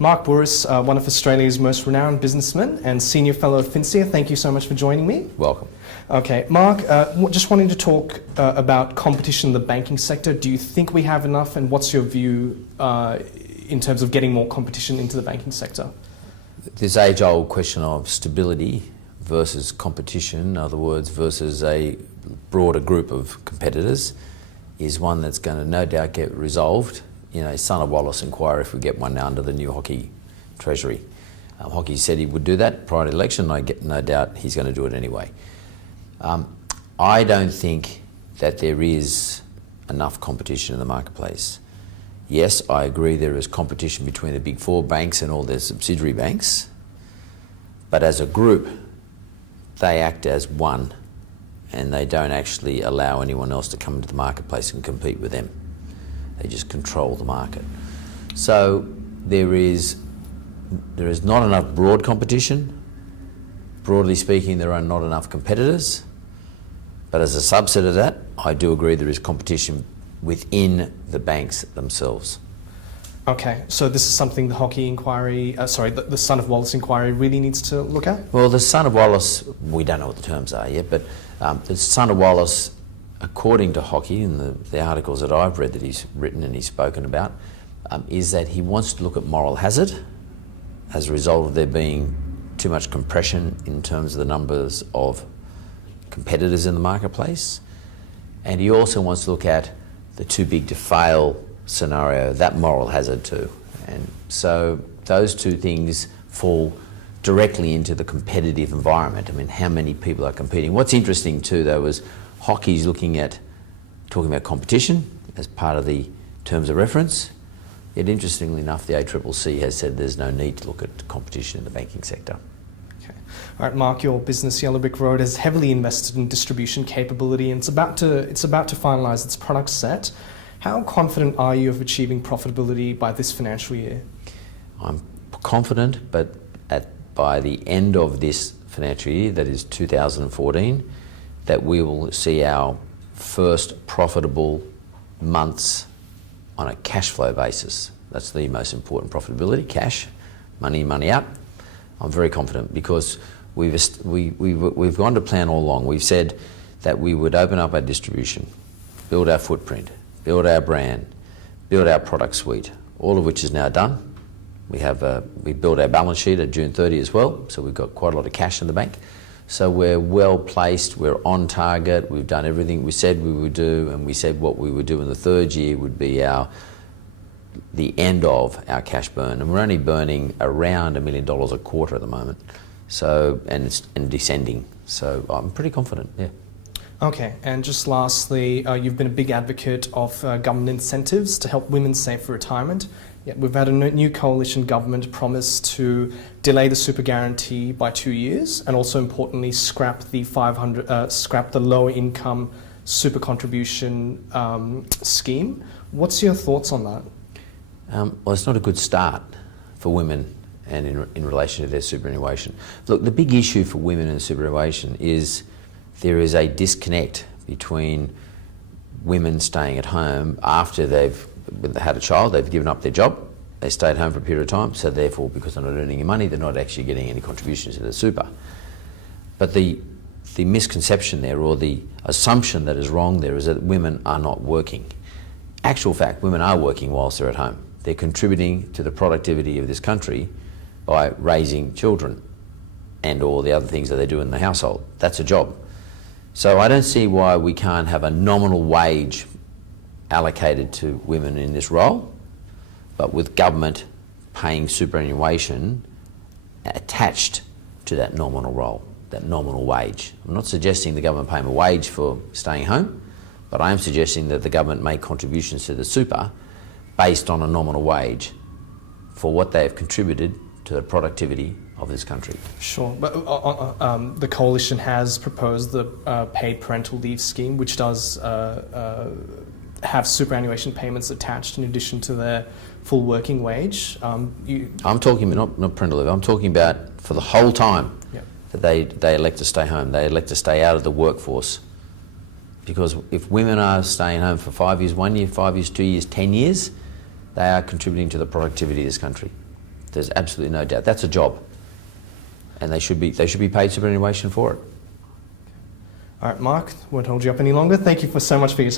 Mark Bouris, one of Australia's most renowned businessmen and senior fellow of Finsia, thank you so much for joining me. Welcome. Okay, Mark, just wanting to talk about competition in the banking sector. Do you think we have enough, and what's your view in terms of getting more competition into the banking sector? This age-old question of stability versus competition, in other words, versus a broader group of competitors, is one that's going to no doubt get resolved in a son of Wallace inquiry if we get one under the new Hockey Treasury. Hockey said he would do that prior to the election. I get no doubt he's going to do it anyway. I don't think that there is enough competition in the marketplace. Yes, I agree there is competition between the big four banks and all their subsidiary banks, but as a group, they act as one, and they don't actually allow anyone else to come into the marketplace and compete with them. They just control the market. So there is not enough broad competition. Broadly speaking, there are not enough competitors. But as a subset of that, I do agree there is competition within the banks themselves. Okay, so this is something the Hockey inquiry, the son of Wallace inquiry really needs to look at? Well, the son of Wallace, we don't know what the terms are yet, but the son of Wallace, according to Hockey and the articles that I've read that he's written and he's spoken about, is that he wants to look at moral hazard as a result of there being too much compression in terms of the numbers of competitors in the marketplace. And he also wants to look at the too big to fail scenario, that moral hazard too. And so those two things fall directly into the competitive environment. I mean, how many people are competing? What's interesting too, though, is Hockey's talking about competition as part of the terms of reference. Yet interestingly enough, the ACCC has said there's no need to look at competition in the banking sector. Okay. All right, Mark, your business, Yellow Brick Road, has heavily invested in distribution capability, and it's about to finalise its product set. How confident are you of achieving profitability by this financial year? I'm confident, but by the end of this financial year, that is 2014, that we will see our first profitable months on a cash flow basis. That's the most important profitability, cash, money in, money out. I'm very confident because we've gone to plan all along. We've said that we would open up our distribution, build our footprint, build our brand, build our product suite, all of which is now done. We built our balance sheet at June 30 as well, so we've got quite a lot of cash in the bank. So we're well placed, we're on target, we've done everything we said we would do, and we said what we would do in the third year would be the end of our cash burn. And we're only burning around $1 million a quarter at the moment. So, and it's descending. So I'm pretty confident, yeah. Okay, and just lastly, you've been a big advocate of government incentives to help women save for retirement. Yet we've had a new coalition government promise to delay the super guarantee by 2 years, and also importantly scrap the lower income super contribution scheme. What's your thoughts on that? Well, it's not a good start for women and in relation to their superannuation. Look, the big issue for women in superannuation is there is a disconnect between women staying at home after they've had a child, they've given up their job, they stayed home for a period of time, so therefore because they're not earning any money, they're not actually getting any contributions to the super. But the misconception there, or the assumption that is wrong there, is that women are not working. Actual fact, women are working whilst they're at home. They're contributing to the productivity of this country by raising children and all the other things that they do in the household. That's a job. So I don't see why we can't have a nominal wage allocated to women in this role, but with government paying superannuation attached to that nominal role, that nominal wage. I'm not suggesting the government pay them a wage for staying home, but I am suggesting that the government make contributions to the super based on a nominal wage for what they have contributed to the productivity of this country. Sure, but the coalition has proposed the paid parental leave scheme, which does have superannuation payments attached in addition to their full working wage. I'm talking not parental leave. I'm talking about for the whole time that they elect to stay home. They elect to stay out of the workforce, because if women are staying home for 5 years, 1 year, 5 years, 2 years, 10 years, they are contributing to the productivity of this country. There's absolutely no doubt. That's a job, and they should be paid superannuation for it. All right, Mark, won't hold you up any longer. Thank you so much for your time.